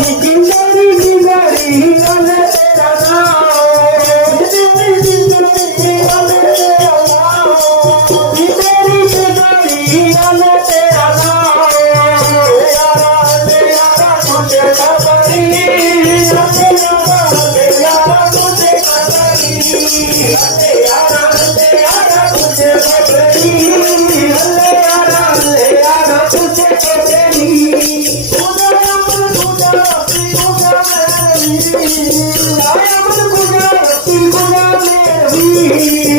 Did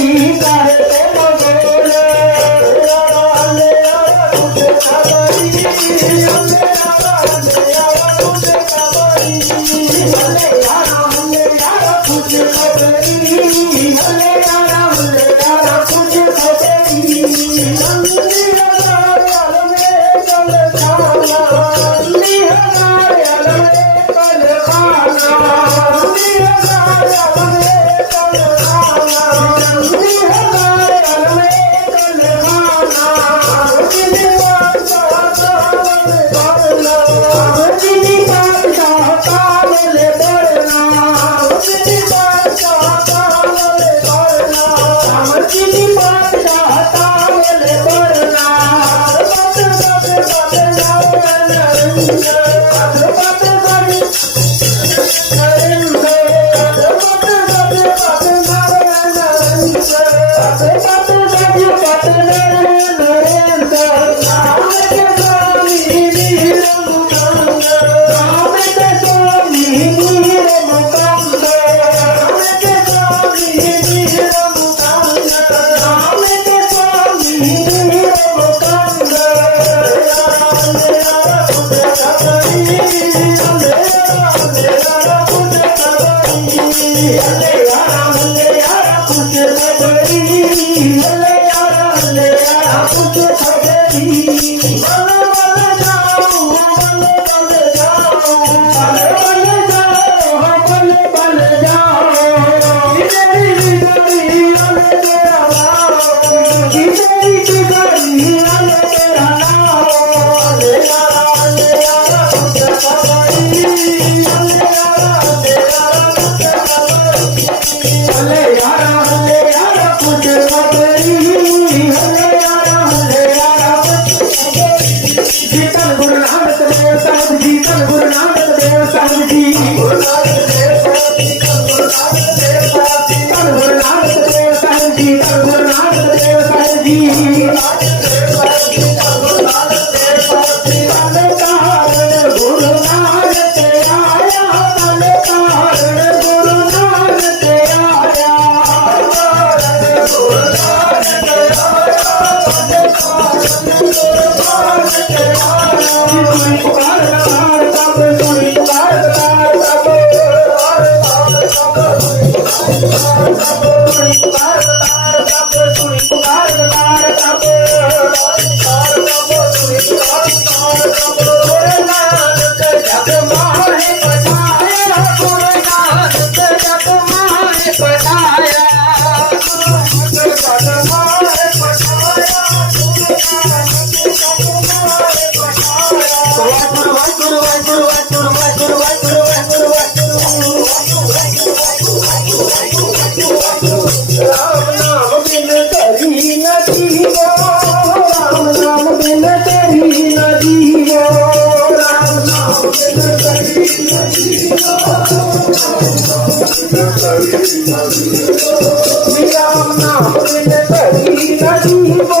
ainda Hallelujah. Yeah. Bye. Ram નામ બિન તરી ન જીવો રામ નામ બિન તરી ન જીવો રામ નામ બિન તરી ન જીવો રામ નામ બિન તરી ન જીવો